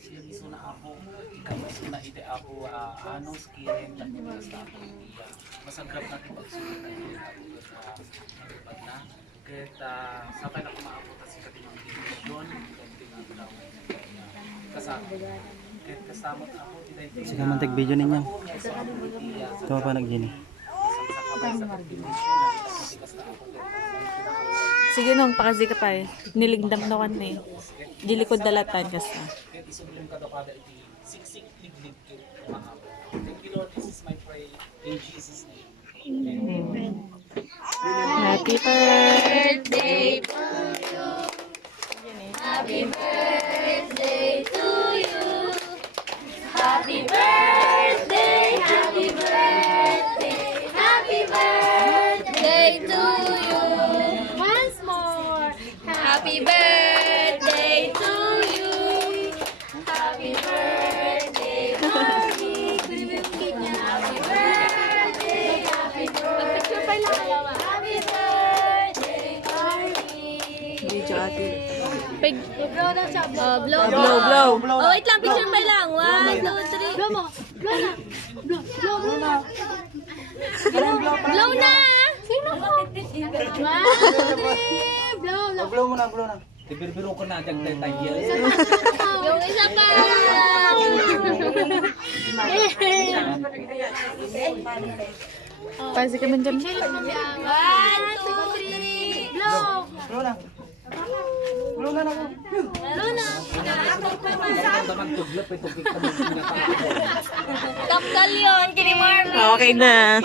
sila iso na ako. Ikamas na ite ako ano skirin na nilas na ako iya. Masagrap natin pagsunod na yun ako pag na. Kaya sabay na kumaabot kasi katimang division. Kasamot ako. Sige man tag-video ninyo. Ito pa nag-gini. Sige nung pakazi ka pa eh. Niligdam na kan eh. Dilikod dalatan kasi. Thank you Lord, this is my prayer in Jesus' name. Amen. Happy birthday to you. Happy birthday to you. Happy birthday, happy birthday, happy birthday to you. Once more. Happy birthday to you. Happy birthday, Marnie. Happy birthday, happy birthday. Happy birthday, Marnie. Video ate. Blow na siya. Blow. Blow. Oh, wait lang. Picture pa lang. 1, 2, 3. Blow mo. Blow na. Blow na. Blow na. Sino ko? 1, 2, 3. Blow. Blow mo na, blow na. Biro ko na dyan tayo. Yung isa pa. Pasi ka man dyan. 1, 2, 3. Blow. Blow na. Blow na ako. Blow na. Naman tuglap ito kita mo Tapdal yun. Kini Marley. Okay na.